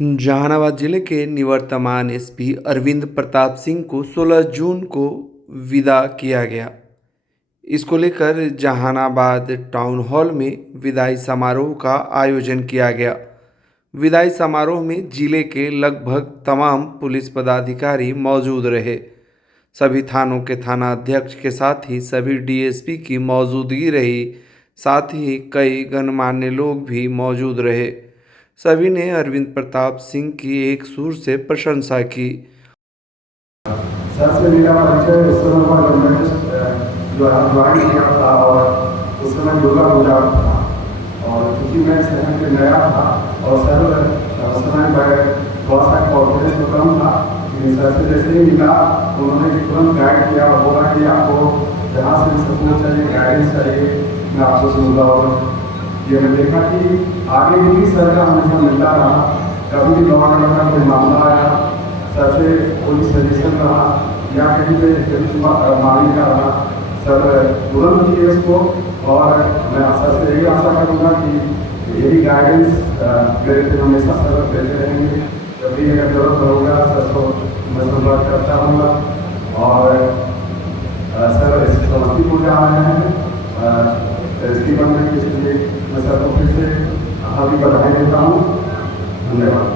जहानाबाद जिले के निवर्तमान एसपी अरविंद प्रताप सिंह को 16 जून को विदा किया गया। इसको लेकर जहानाबाद टाउन हॉल में विदाई समारोह का आयोजन किया गया। विदाई समारोह में जिले के लगभग तमाम पुलिस पदाधिकारी मौजूद रहे। सभी थानों के थाना अध्यक्ष के साथ ही सभी डीएसपी की मौजूदगी रही। साथ ही कई गणमान्य लोग भी मौजूद रहे। सभी ने अरविंद प्रताप सिंह की एक सुर से प्रशंसा की। सर से मेरा परिचय उस समय हुआ जब मैंने जो ज्वाइन किया था और उस समय दुर्गा पूजा था और क्योंकि मैं शहर में नया था और सर उस समय थोड़ा सा कॉन्फिडेंस तो कम था, लेकिन सर से जैसे ही मिला तो उन्होंने तुरंत गाइड किया और बोला कि आपको जहाँ से भी सपोर्ट चाहिए, गाइडेंस चाहिए, मैं आपको सुनूंगा। और ये मैं देखा कि आगे भी सर का हमेशा मिलता रहा। कभी भी लॉ एंड ऑर्डर का कोई मामला आया, सर से कोई सजेशन रहा या कहीं पे मांगने का रहा, सर तुरंत दिए उसको। और मैं सर से यही आशा करूँगा कि यही गाइडेंस मेरे को हमेशा सर देते रहेंगे। जब भी अगर जरूरत होगा सर को मैं संपर्क करता रहूँगा। और सर समस्तीपुर जा रहे हैं एसपी बनने के लिए मैं सर को फिर से अभी बधाई देता हूँ। धन्यवाद।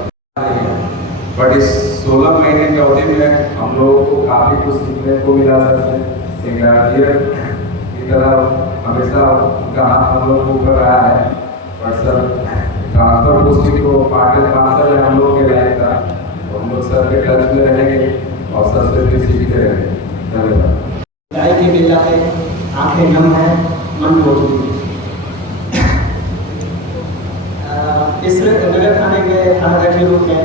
बट इस 16 महीने के अवधि में हम लोगों को काफ़ी कुछ सीखने को मिला सर से। एक गार्जियन की तरह हमेशा उनका हाथ हम लोग को ऊपर रहा है। और सर ट्रांसफर पोस्टिंग को पार्टी ट्रांसफर में हम लोग के लायक था, तो हम लोग सर के टच में रहेंगे और सर से भी सीखते रहेंगे। धन्यवाद। गाय के बेला पे आंखें नम है, मन मौजूद है। इस नगर थाने के थानाध्यक्ष के रूप में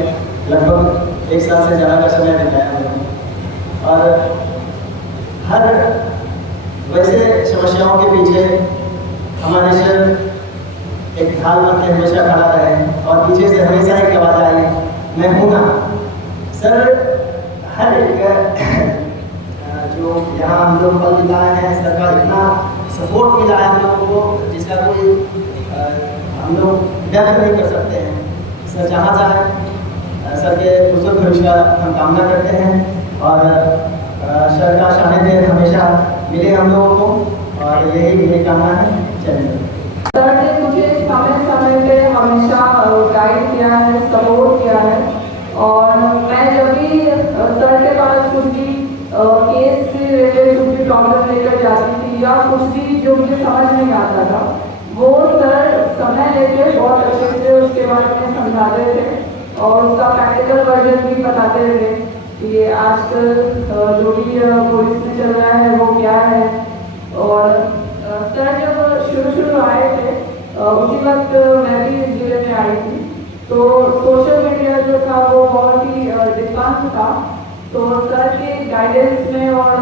लगभग 1 साल से ज़्यादा का समय बिताया हमने और हर वैसे समस्याओं के पीछे हमारे सर एक ढाल बन के हमेशा खड़ा रहे और पीछे से हमेशा एक आवाज़ आई, मैं हूँ ना। सर हर एक जो यहाँ हम लोग पल बिताए हैं, सर का इतना सपोर्ट मिला है हम लोगों को जिसका कोई हम लोग व्यक्त नहीं कर सकते हैं। सर जहाँ जाए सर के कुशल भविष्य का हम कामना करते हैं और सर का सानिध्य हमेशा मिले हम लोगों को और यही मेरी कामना है। चलिए। सर ने मुझे समय समय पे हमेशा गाइड किया है, सपोर्ट किया है और मैं जब भी सर के पास कुछ भी केस से रिलेटेड कुछ भी प्रॉब्लम लेकर जाती थी या कुछ भी जो मुझे समझ नहीं आता था, वो सर समय लेके बहुत अच्छे से उसके बारे में समझाते थे और उसका प्रैक्टिकल वर्जन भी बताते थे कि आजकल जो भी पुलिस में चल रहा है वो क्या है। और सर जब शुरू आए थे उसी वक्त मैं भी इस जिले में आई थी, तो सोशल मीडिया जो था वो बहुत ही एडवांस था। तो सर के गाइडेंस में और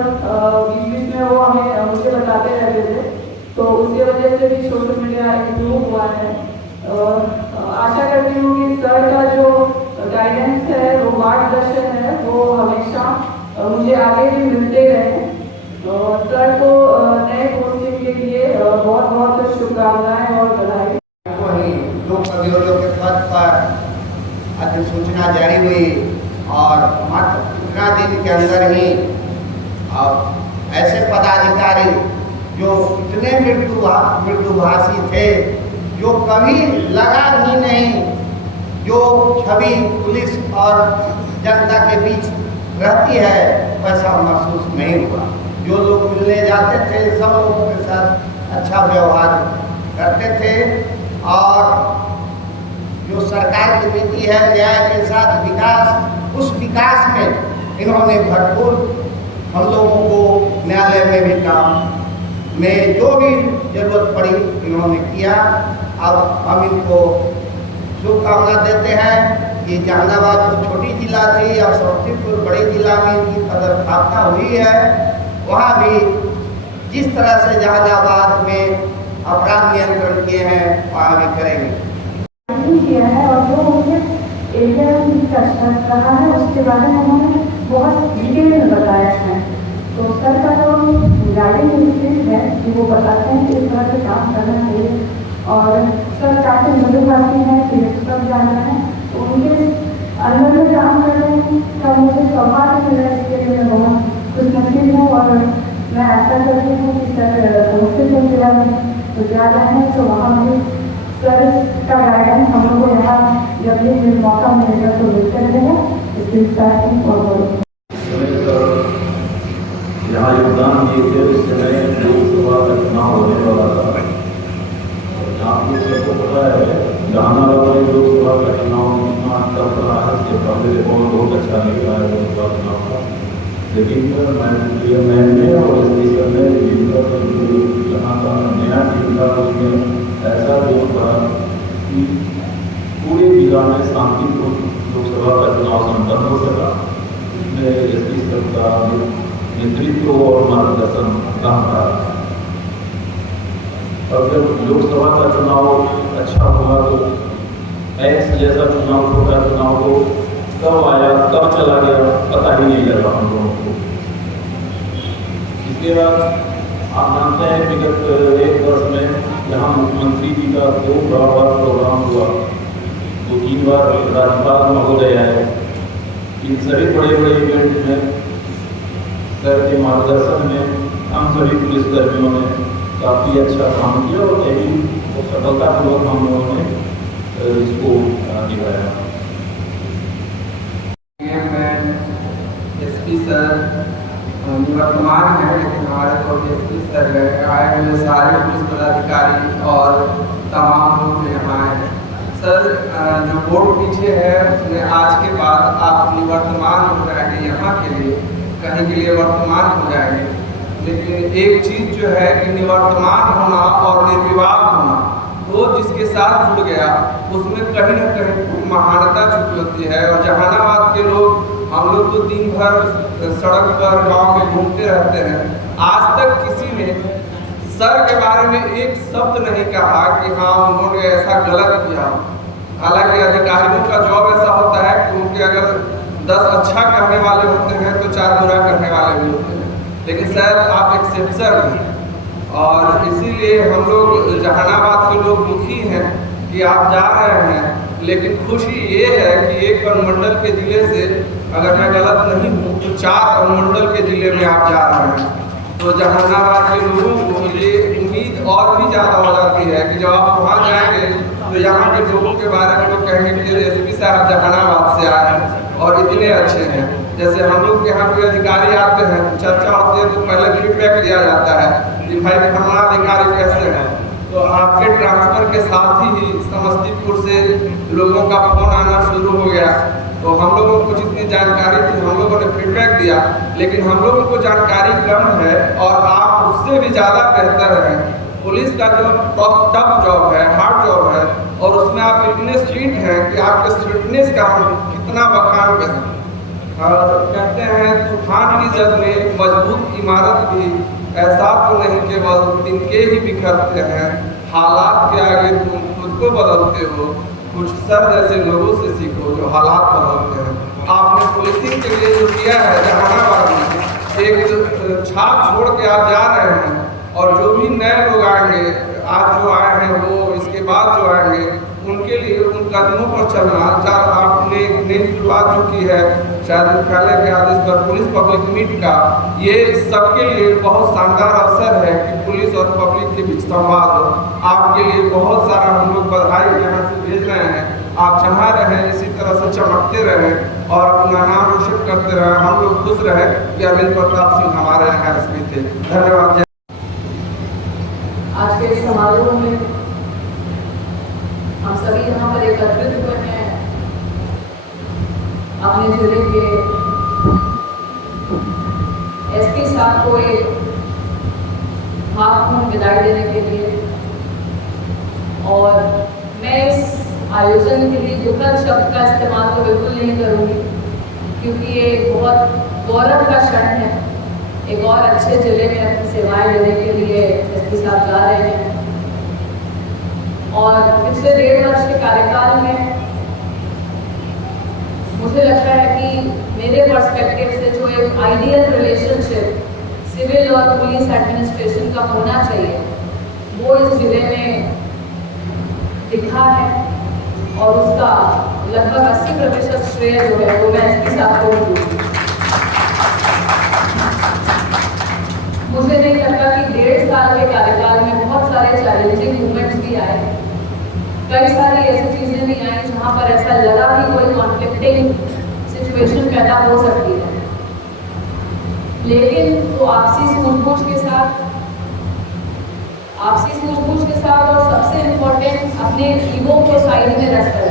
बीच में वो हमें मुझे बताते रहते थे, तो उसकी वजह से भी सोशल मीडिया इम्प्रूव हुआ है। आशा करती हूँ कि सर का जो गाइडेंस है, वो मार्गदर्शन है, वो हमेशा मुझे आगे भी मिलते रहे। सर को नए पोस्टिंग के लिए बहुत बहुत शुभकामनाएं और बधाई। लोक अभियोजक के पद पर अधिसूचना जारी हुई और मात्र इतना दिन के अंदर ही अब ऐसे पदाधिकारी जो इतने मृदुभाषी थे, जो कभी लगा भी नहीं, जो छवि पुलिस और जनता के बीच रहती है, वैसा महसूस नहीं हुआ। जो लोग मिलने जाते थे सब लोगों के साथ अच्छा व्यवहार करते थे और जो सरकार की नीति है न्याय के साथ विकास, उस विकास में इन्होंने भरपूर हम लोगों को न्यायालय में भी काम में जो भी जरूरत पड़ी इन्होंने किया। अब हम इनको शुभकामना देते हैं कि जहानाबाद तो छोटी जिला थी, अब समस्तीपुर बड़ी जिला में इनकी पदस्थापना हुई है। वहाँ भी जिस तरह से जहानाबाद में अपराध नियंत्रण किए हैं वहाँ भी करेंगे। किया है और जो मुझे एरिया रहा है उसके बारे में उन्होंने बहुत डिटेल में बताया है। तो सर का जो गाइडिंग है कि वो बताते हैं कि इस तरह से काम करना चाहिए और सर काफ़ी मृदुभाषी है, फिर सब जाना है, तो उनके अंदर में काम कर रहे हैं तब मुझे सौभाग्य मिला, इसके लिए मैं बहुत खुशनसीब हूँ। और मैं आशा करती हूँ कि सर संस्कृत जिला में विद्यालय है तो वहाँ भी सर का गाइडेंस हम लोग को यहाँ जब भी मौका मिलेगा तो मिलते रहेगा। इसके साथ ही और यहाँ योगदान दिए थे उस समय लोकसभा का चुनाव होने वाला था। और जहाँ आप सबको पता है जहानाबाद में लोकसभा का चुनाव इतना टफ रहा है, इससे पहले रिकॉर्ड बहुत अच्छा निकला है लोकसभा चुनाव का। लेकिन मैंने और स्पीकर ने मिलकर यहाँ का नया टीम था उसमें ऐसा जोश भरा कि पूरे जिला में शांतिपूर्ण लोकसभा का चुनाव संपन्न हो सका। इसमें एसपी सर का नेतृत्व और मार्गदर्शन काम रहा। और जब लोकसभा का चुनाव अच्छा हुआ तो एक्स जैसा चुनाव, छोटा चुनाव को कब आया कब चला गया पता ही नहीं लगा हम लोगों को। इसके बाद आप जानते हैं विगत एक वर्ष में यहाँ मुख्यमंत्री जी का 2 बड़ा प्रोग्राम हुआ, 2-3 बार राज्यपाल महोदय आए। इन सभी बड़े बड़े इवेंट में सर के मार्गदर्शन में हम सभी पुलिसकर्मियों ने काफ़ी अच्छा काम किया और यही सफलतापूर्वक हम लोगों ने इसको निभाया। एसपी सर वर्तमान है, लेकिन हमारे तो एसपी सर आए हुए सारे पुलिस पदाधिकारी और तमाम लोग यहाँ आए हैं। सर जो बोर्ड पीछे है उसमें आज के बाद आप निवर्तमान हो जाएंगे, यहाँ के लिए कहीं के लिए वर्तमान हो जाएंगे। लेकिन एक चीज़ जो है कि निवर्तमान होना और निर्विवाद होना, वो जिसके साथ जुड़ गया उसमें कहीं न कहीं महानता छुपी होती है। और जहानाबाद के लोग, हम लोग तो दिन भर सड़क पर गांव में घूमते रहते हैं, आज तक किसी ने सर के बारे में एक शब्द नहीं कहा कि हाँ उन्होंने ऐसा गलत किया। हालांकि अधिकारियों का जॉब ऐसा होता है कि उनके अगर 10 अच्छा करने वाले होते हैं तो 4 बुरा करने वाले भी होते हैं, लेकिन शायद आप एक्सेप्शन हैं। और इसीलिए हम लोग जहानाबाद के लोग दुखी हैं कि आप जा रहे हैं। लेकिन खुशी ये है कि एक अनुमंडल के ज़िले से, अगर मैं गलत नहीं हूँ तो 4 अनुमंडल के ज़िले में आप जा रहे हैं। तो जहानाबाद के लोगों को ये उम्मीद और भी ज़्यादा हो जाती है कि जब आप वहाँ जाएंगे तो यहाँ के लोगों के बारे में लोग कहेंगे कि एसपी साहब जहानाबाद से आए हैं और इतने अच्छे हैं। जैसे हम लोग के यहाँ पे अधिकारी आते हैं चर्चा होती है तो पहले फीडबैक दिया जाता है कि भाई फलाना अधिकारी कैसे हैं। तो आपके ट्रांसफ़र के साथ ही समस्तीपुर से लोगों का फोन आना शुरू हो गया। तो हम लोगों को जितनी जानकारी थी हम लोगों ने फीडबैक दिया, लेकिन हम लोगों को जानकारी कम है और आप उससे भी ज़्यादा बेहतर हैं। पुलिस का जो टफ जॉब है, हार्ड जॉब है, और उसमें आप इतने स्वीट हैं कि आपके स्वीटनेस का हम कितना बखान करें। और कहते हैं तूफान की जद में मजबूत इमारत भी ऐसा तो नहीं केवल तिनके ही बिखरते हैं, हालात के आगे तुम खुद को बदलते हो। कुछ सर जैसे लोगों से सीखो जो हालात बदलते हैं। आपने पुलिसिंग के लिए जो किया है जहानाबाद में, एक छाप छोड़ के आप जा रहे हैं। और जो भी नए लोग आएंगे, आज जो आए हैं वो इसके बाद जो आएंगे, उनके लिए उन कदमों पर चलना। जब आपने एक नई शुरुआत जो की है शायद मुख्यालय के आदेश पर पुलिस पब्लिक मीट का, ये सबके लिए बहुत शानदार अवसर है कि पुलिस और पब्लिक के बीच संवाद हो। आपके लिए बहुत सारा हम लोग बधाई यहाँ से भेज रहे हैं। आप जहाँ रहें इसी तरह से चमकते रहें और अपना नाम रोशन करते रहें। हम लोग खुश रहें कि अरविंद प्रताप सिंह हमारे यहाँ एसपी थे। धन्यवाद। आज के समारोह में हम सभी यहाँ पर एकत्रित हुए हैं अपने जिले के एसपी साहब को एक भावपूर्ण विदाई देने के लिए। और मैं इस आयोजन के लिए दुखद शब्द का इस्तेमाल तो बिल्कुल नहीं करूँगी, क्योंकि ये बहुत गौरव का क्षण है। एक और अच्छे जिले में अपनी सेवाएं देने के लिए एसपी साहब जा रहे हैं। और पिछले 1.5 वर्ष के कार्यकाल में मुझे लगता है कि मेरे पर्सपेक्टिव से जो एक आइडियल रिलेशनशिप सिविल और पुलिस एडमिनिस्ट्रेशन का होना चाहिए वो इस जिले में दिखा है और उसका लगभग 80% श्रेय जो है वो मैं एसपी साहब को ही दूंगी। मुझे नहीं लगता कि 1.5 साल के कार्यकाल में बहुत सारे चैलेंजिंग मूवमेंट्स भी आए, कई सारी ऐसी चीज़ें भी आई जहाँ पर ऐसा लगा कि कोई कॉन्फ्लिक्टिंग सिचुएशन पैदा हो सकती है, लेकिन वो आपसी सूझबूझ के साथ और सबसे इम्पोर्टेंट अपने ईगो को साइड में रख कर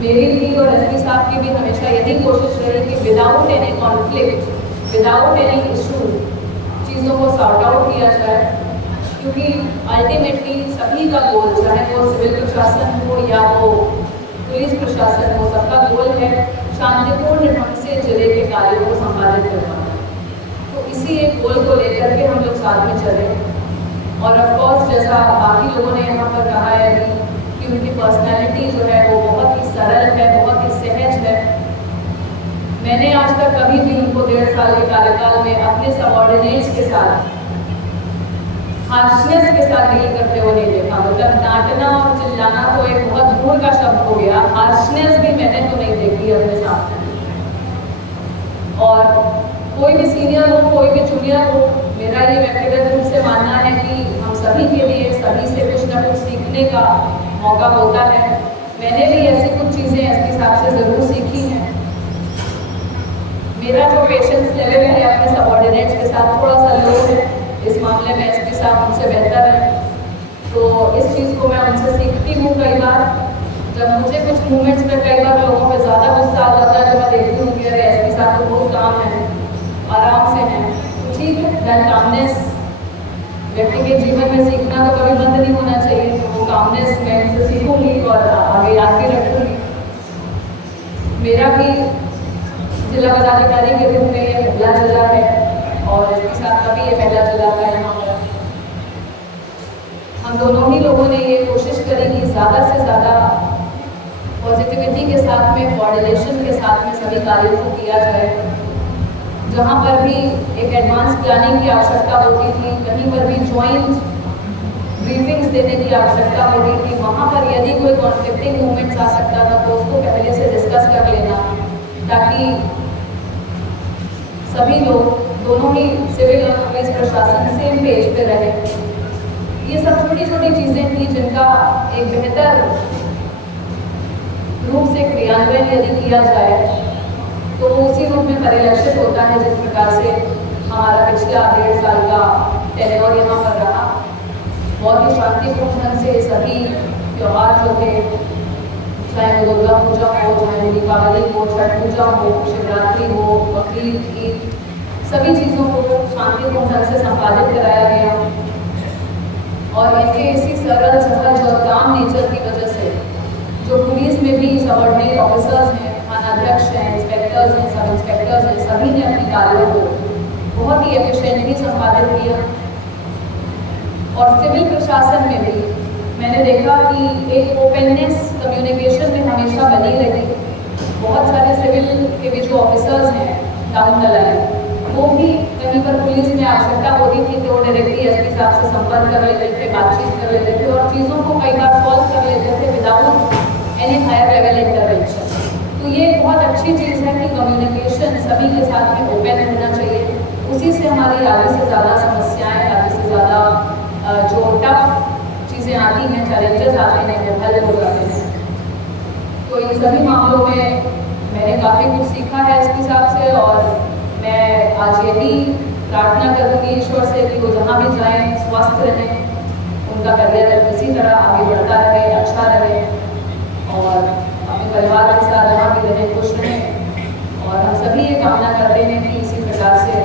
मेरी भी और एसपी साहब की भी हमेशा यही कोशिश रही कि without any conflict, without any issue चीज़ों को सॉर्ट आउट किया जाए, क्योंकि अल्टीमेटली सभी का गोल, चाहे वो सिविल प्रशासन हो या वो पुलिस प्रशासन हो, सबका गोल है शांतिपूर्ण ढंग से जिले के कार्यों को संपादित करना। तो इसी एक गोल को लेकर के हम लोग साथ में चले। और ऑफ कोर्स जैसा बाकी लोगों ने यहाँ पर कहा है कि उनकी पर्सनैलिटी जो है वो बहुत ही सरल है, बहुत ही सहज है। मैंने आज तक कभी भी उनको 1.5 साल के कार्यकाल में अपने सबऑर्डिनेट्स के साथ हार्शनेस के साथ डील करते हुए नहीं देखा। मतलब डांटना और चिल्लाना तो एक बहुत दूर का शब्द हो गया, हार्शनेस भी मैंने तो नहीं देखी अपने साथ। और कोई भी सीनियर हो, कोई भी जूनियर हो, मेरा ये व्यक्तिगत रूप से मानना है कि हम सभी के लिए सभी से कुछ न कुछ सीखने का मौका होता है। मैंने भी ऐसी कुछ चीज़ें एसपी साहब से ज़रूर सीखी हैं। मेरा जो पेशेंस लेवल है अपने सबऑर्डिनेट्स के साथ थोड़ा सा लो है, इस मामले में एसपी साहब उनसे बेहतर है, तो इस चीज़ को मैं उनसे सीखती हूँ। कई बार जब मुझे कुछ मूवमेंट्स में कई बार लोगों पे ज़्यादा गुस्सा आ जाता है, तो मैं देखती हूँ कि अरे एसपी साहब तो बहुत काम है, आराम से हैं, ठीक है। दैट कामनेस व्यक्ति के जीवन में सीखना तो कभी बंद नहीं होना चाहिए, तो वो कामनेस मैं उनसे सीखूंगी और आगे याद भी रखूँगी। मेरा भी जिला पदाधिकारी के रूप में ये पहला जिला है और एसपी साहब का भी ये पहला जिला था यहाँ पर। हम दोनों ही लोगों ने ये कोशिश करी कि ज़्यादा से ज़्यादा पॉजिटिविटी के साथ में, कोऑर्डिनेशन के साथ में सभी कार्यों को किया जाए। जहाँ पर भी एक एडवांस प्लानिंग की आवश्यकता होती थी, कहीं पर भी जॉइंट ब्रीफिंग्स देने की आवश्यकता होती थी, वहाँ पर यदि कोई कॉन्फ्लिक्टिंग मूवमेंट्स आ सकता था तो उसको पहले से डिस्कस कर लेना, ताकि सभी लोग, दोनों ही सिविल और पुलिस प्रशासन सेम पेज पे रहे। ये सब छोटी छोटी चीज़ें थी जिनका एक बेहतर रूप से क्रियान्वयन यदि किया जाए तो उसी रूप में परिलक्षित होता है जिस प्रकार से हमारा पिछला 1.5 साल का टेन्योर यहाँ पर रहा। बहुत ही शांतिपूर्ण ढंग से सभी त्यौहार जो थे, चाहे वो दुर्गा पूजा हो, चाहे दीपावली हो, छठ पूजा हो, शिवरात्रि हो, बकरीद, ईद, सभी चीज़ों को शांतिपूर्ण ढंग से संपादित कराया गया। और इनके इसी सरल, सहज और काम नेचर की वजह से जो पुलिस में भी सबऑर्डिनेट ऑफिसर्स हैं, थानाध्यक्ष हैं, इंस्पेक्टर्स हैं, सब इंस्पेक्टर्स हैं, सभी ने अपने कार्यों को बहुत ही एफिशिएंटली संपादित किया। और सिविल प्रशासन में भी मैंने देखा कि एक ओपननेस कम्युनिकेशन में हमेशा बनी रही। बहुत सारे सिविल के भी जो ऑफिसर्स हैं डाउन द लाइन, वो भी कहीं पर पुलिस में आवश्यकता होती थी तो डायरेक्टली एसपी साहब से संपर्क कर लेते थे, बातचीत कर लेते थे और चीज़ों को कई बार सॉल्व कर लेते थे without any higher level intervention. तो ये बहुत अच्छी चीज़ है कि कम्युनिकेशन सभी के साथ में ओपन होना चाहिए। उसी से हमारी आगे से ज़्यादा समस्याएं, आगे से ज़्यादा जो टफ चीज़ें आती हैं, चैलेंजेस आते हैं, वो हल हो जाते हैं। तो इन सभी मामलों में मैंने काफ़ी कुछ सीखा है एसपी साहब से और मैं आज ये भी प्रार्थना करूँगी ईश्वर से कि वो जहाँ भी जाएँ स्वस्थ रहें, उनका करियर इसी तरह आगे बढ़ता रहे, अच्छा रहे और अपने परिवार के साथ जहाँ भी रहें खुश रहें। और हम सभी ये कामना करते हैं कि इसी प्रकार से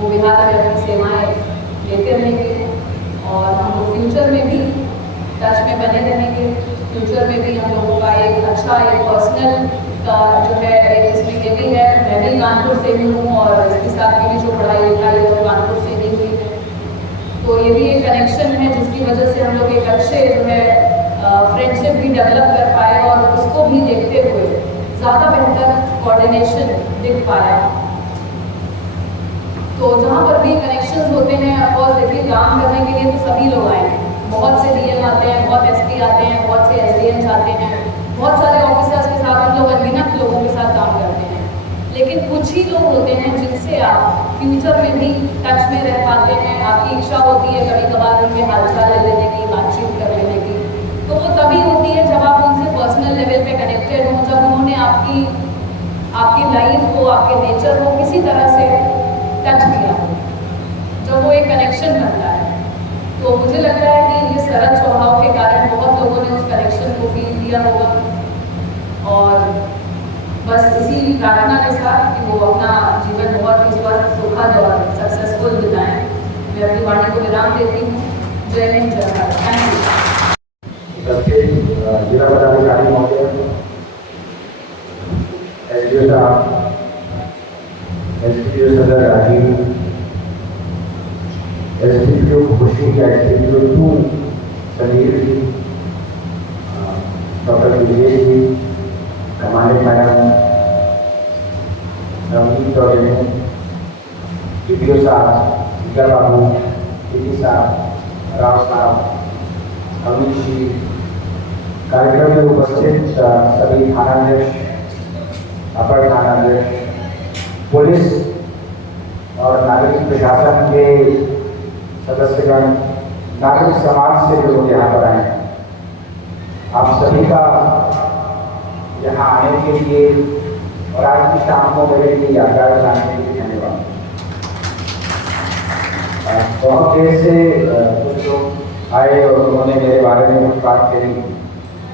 वो बिहार में अपनी सेवाएँ लेते रहेंगे और हम लोग फ्यूचर में भी टच में बने रहेंगे। फ्यूचर में भी हम लोगों का एक अच्छा एक पर्सनल का जो है एक इसमें ये भी है, मैं भी कानपुर से ही हूँ और इसके साथ की भी जो पढ़ाई लिखाई है वो कानपुर से ही हुई है, तो ये भी एक कनेक्शन है जिसकी वजह से हम लोग एक अच्छे जो है फ्रेंडशिप भी डेवलप कर पाए और उसको भी देखते हुए ज़्यादा बेहतर कोऑर्डिनेशन दिख पाया। तो जहाँ पर भी कनेक्शंस होते हैं, ऑफकोर्स देखिए काम करने के लिए तो सभी लोग आए हैं, बहुत से डीएम आते हैं, बहुत एसपी आते हैं, बहुत से एसडीएम्स आते हैं, बहुत सारे ऑफिसर्स के साथ हम लोग अनगिनत लोगों के साथ काम करते हैं, लेकिन कुछ ही लोग होते हैं जिनसे आप फ्यूचर में भी टच में रह पाते हैं। आपकी इच्छा होती है कभी कभार उनके हालचाल ले लेने की, बातचीत कर लेने की, तो वो तभी होती है जब आप उनसे पर्सनल लेवल पे कनेक्टेड हों, जब उन्होंने आपकी लाइफ को, आपके नेचर को किसी तरह से टच किया हो, जब वो एक कनेक्शन बनता है। तो मुझे लगता है कि ये शरद स्वभाव के कारण बहुत लोगों ने उस कनेक्शन को फील किया होगा, और बस इसी प्रार्थना के साथ कि वो अपना जीवन बहुत ही स्वस्थ, सुखद और सक्सेसफुल बिताएं। मैं अपनी वाणी को विराम देती हूँ। जय हिंद, जय भारत। Thank you. जिला पदाधिकारी महोदय, एसडीओ साहब, एसडीओ सदर राजीव, एसडीओ खुशी, एसडीओ 2 समीर जी, doctor Vijay ji, commandant madam Navneet और डीपीओ साहब, विद्या बाबू, डीपी साहब, राव साहब, अमित जी, कार्यक्रम में उपस्थित सभी थानाध्यक्ष, अपर थानाध्यक्ष, पुलिस और नागरिक प्रशासन के सदस्यगण, नागरिक समाज से जो लोग यहाँ पर आए हैं, आप सभी का यहाँ आने के लिए और आज की शाम को मेरे लिए यादगार बनाने के लिए धन्यवाद। बहुत देर से कुछ लोग आए और उन्होंने मेरे बारे में कुछ बात करी,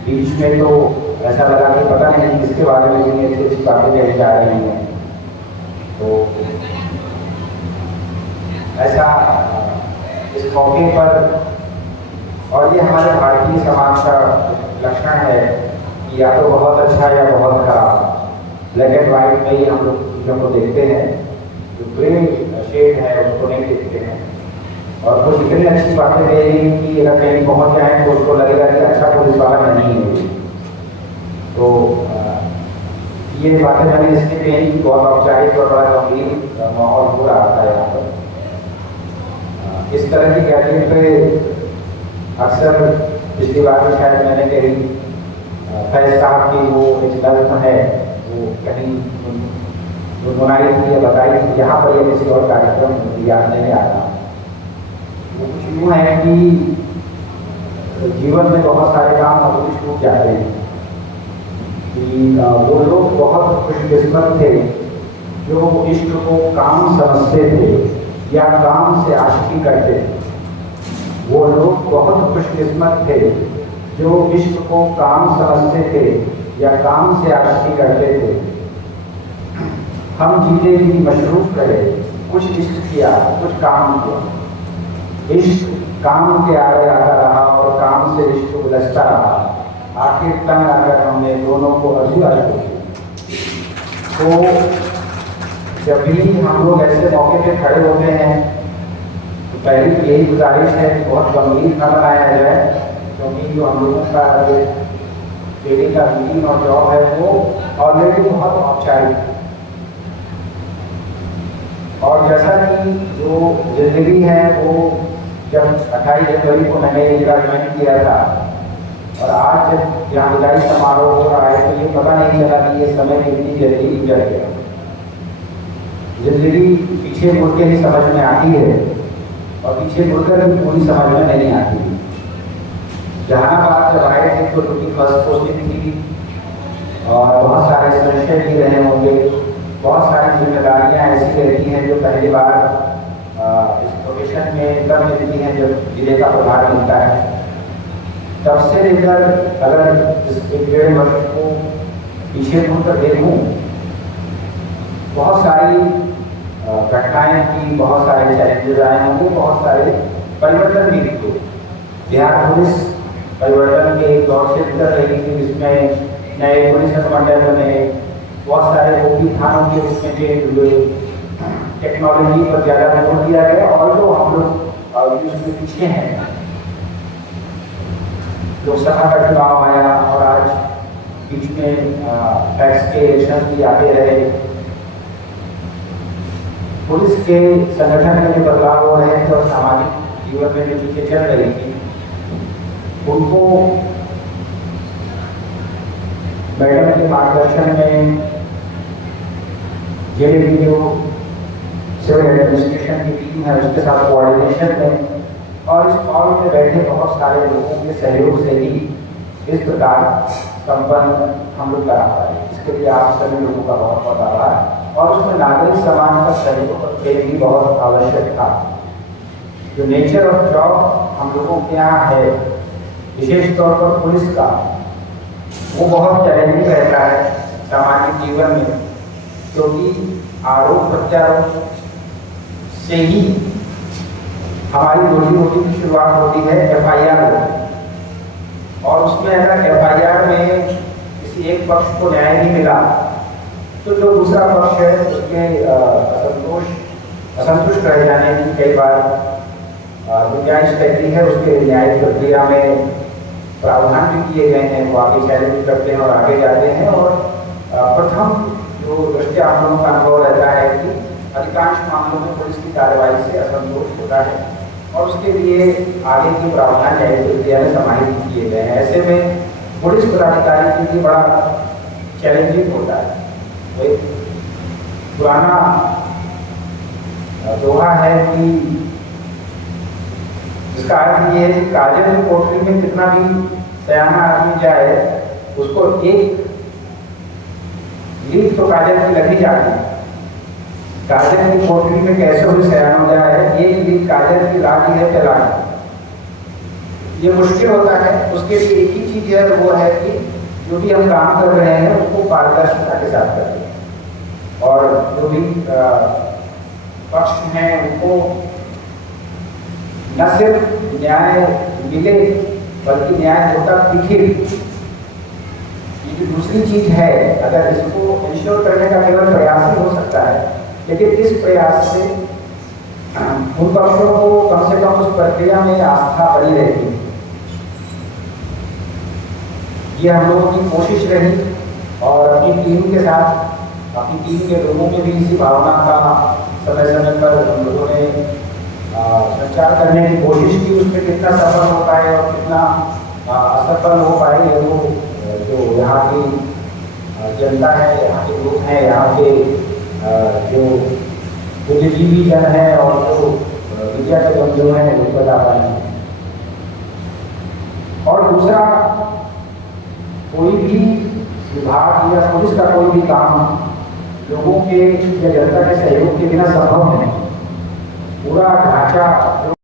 बीच में तो ऐसा लगा कि पता नहीं किसके बारे में भी अच्छी अच्छी बातें कही जा रही हैं। तो ऐसा इस मौके पर, और ये हमारे भारतीय समाज का लक्षण है कि या तो बहुत अच्छा या बहुत खराब, ब्लैक एंड वाइट में ही हम लोग चीज़ों को देखते हैं, जो ग्रे शेड है उसको नहीं देखते हैं। और कुछ इतनी अच्छी बातें दे रही हैं कि अगर कहीं पहुँच जाए तो उसको लगेगा कि अच्छा पुलिस वाला नहीं है। तो ये बातें मैंने इसलिए कही कि बहुत औपचारिक और बड़ा गंभीर माहौल हो रहा था यहाँ पर। इस तरह की गैदरिंग पे अक्सर पिछली बार भी शायद मैंने कही, फैज साहब की वो एक नज्म है, वो कहीं गुनगुनाई थी या बताई थी, यहाँ पर यह किसी और कार्यक्रम मुझे याद नहीं आता। वो कुछ यूँ है कि जीवन में बहुत सारे काम अधूरे छूट जाते हैं, कि वो लोग बहुत खुशकिस्मत थे जो इश्क को काम समझते थे या काम से आशिकी करते थे। वो लोग बहुत खुशकिस्मत थे जो इश्क को काम समझते थे या काम से आशिकी करते थे। हम जीते जी मशरूफ रहे, कुछ इश्क किया, कुछ काम किया। इश्क काम के आगे आता रहा और काम से इश्क उलझता रहा। आखिर तंग आकर हमने दोनों को अधूरा छोड़ी। तो जब भी हम लोग ऐसे मौके पे खड़े होते हैं तो पहली तो यही गुजारिश है कि बहुत गंभीर न बनाया जाए, क्योंकि जो हम लोगों का डेली का मीटिंग और जॉब है वो ऑलरेडी बहुत औपचारिक है। और जैसा कि जो जिंदगी है वो जब 28 जनवरी को मैंने जिला ज्वाइन किया था और आज जब यहाँ विदाई समारोह हो रहा है तो ये पता नहीं चला कि ये समय कितनी जल्दी गुजर गया। जिंदगी पीछे मुड़ के ही समझ में आती है और पीछे मुड़कर भी पूरी समझ में नहीं आती। जहानाबाद जब आए थे तो उनकी फर्स्ट पोस्टिंग थी और बहुत सारे संशय भी रहे होंगे, बहुत सारी जिम्मेदारियाँ ऐसी रहती हैं जो पहली बार इस प्रोफेशन में तब मिलती हैं जब जिले का प्रभार मिलता है। तब से लेकर अगर इस 1-1.5 वर्ष को पीछे मुड़कर देखूँ, बहुत सारी घटनाएं थी, बहुत सारे चैलेंजेस आए होंगे, बहुत सारे परिवर्तन भी दिखे। बिहार पुलिस परिवर्तन के एक दौर से गुजर रही थी, जिसमें नए पुलिस अनुमंडल बने, बहुत सारे ओपी थानों के उसमें चेंज हुए, टेक्नोलॉजी पर ज़्यादा जोर दिया गया और जो हम लोग उसके पीछे हैं। लोकसभा का चुनाव आया और आज बीच में टैक्स के इलेक्शन भी आते रहे। पुलिस के संगठन में जो बदलाव हो रहे थे और सामाजिक जीवन में जो चीज़ें चल रही थी उनको मैडम के मार्गदर्शन में JDU सिविल एडमिनिस्ट्रेशन की टीम है, उसके साथ कोऑर्डिनेशन में और इस हॉल में बैठे बहुत सारे लोगों के सहयोग से ही इस प्रकार संपन्न हम लोग करा पाए। इसके लिए आप सभी लोगों का बहुत बहुत आभार। और उसमें नागरिक समाज का सहयोग भी बहुत आवश्यक था। जो नेचर ऑफ जॉब हम लोगों के यहाँ है, विशेष तौर पर पुलिस का, वो बहुत चैलेंजिंग रहता है सामाजिक जीवन में, क्योंकि आरोप प्रत्यारोप से ही हमारी रोजी रोटी की शुरुआत होती है। FIR और उसमें अगर FIR में किसी एक पक्ष को न्याय नहीं मिला तो जो दूसरा पक्ष है उसके असंतुष्ट रह जाने की कई बार गुंजाइश रहती है। उसके न्यायिक प्रक्रिया में प्रावधान भी किए गए हैं, वो आगे चैलेंज करते हैं और आगे जाते हैं। और प्रथम जो दृष्टि हम लोगों का अनुभव रहता है कि अधिकांश मामलों में पुलिस की कार्रवाई से असंतोष होता है और उसके लिए आगे की प्रावधान न्यायिक प्रक्रिया में समाहित किए गए हैं। ऐसे में पुलिस पदाधिकारी के लिए बड़ा चैलेंजिंग होता है। तो एक पुराना दोहा है कि जिसका अर्थ ये है कि काजल की कोठरी में कितना भी सयाना आदमी जाए, उसको एक लीक तो काजल की लग ही जाती है। काजल की कोठरी में कैसे भी सयाना हो जाए, एक लीक काजल की लागी है चलानी, ये मुश्किल होता है। उसके लिए एक ही चीज है, वो है कि जो भी हम काम कर रहे हैं उसको पारदर्शिता के साथ करें और जो भी पक्ष हैं उनको न सिर्फ न्याय मिले बल्कि न्याय होता दिखे। ये जो दूसरी चीज है, अगर इसको इंश्योर करने का केवल प्रयास ही हो सकता है, लेकिन इस प्रयास से उन पक्षों को कम से कम उस प्रक्रिया में आस्था बनी रहती है। ये हम लोगों की कोशिश रही और अपनी टीम के साथ, अपनी टीम के लोगों में भी इसी भावना का समय समय पर हम लोगों ने संचार करने की कोशिश की। उसमें कितना सफल हो पाए और कितना असफल हो पाए, ये वो जो यहाँ की जनता है, यहाँ के लोग हैं, यहाँ के जो बुद्धिजीवी जन है और जो मीडिया के बंधु हैं वो बता पाएंगे। और दूसरा, कोई भी विभाग या पुलिस का कोई भी काम लोगों के या जनता के सहयोग के बिना संभव नहीं। पूरा ढांचा